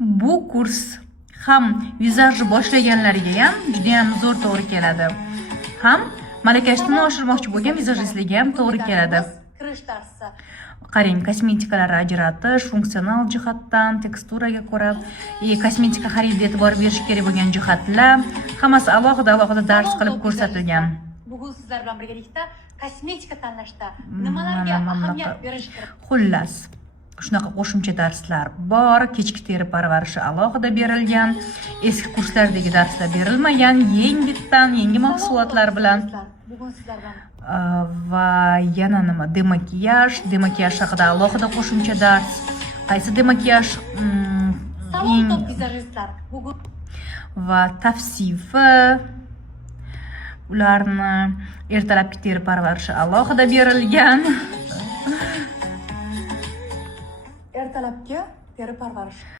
Bu kurs ham vizajni boshlaganlarga ham juda ham zo'r to'g'ri keladi. Ham malakasini oshirmoqchi bo'lgan vizajistlarga ham to'g'ri keladi. Kirish darsi. Qarang, kosmetikalarni ajratish, funksional jihatdan, teksturaga ko'ra, kosmetika xaridida e'tibor berish kerak bo'lgan jihatlar hammasi alohida dars qilib ko'rsatilgan. Bugun sizlar bilan birgalikda kosmetika tanlashda nimalarga ahamiyat berish kerak? Xullas, shunaqa qo'shimcha darslar bor, kechki teri parvarishi alohida berilgan, eski kurslardagi darslar berilmagan, yangi mahsulotlar bilan. Bugun sizlar bilan Va yana nima? Demakiyaj haqida alohida qo'shimcha dars. Qaysi demakiyaj salon top vizajistlar bugun va tavsifi, ularni ertalabki teri parvarishi alohida berilgan. ertalabki teri parvarish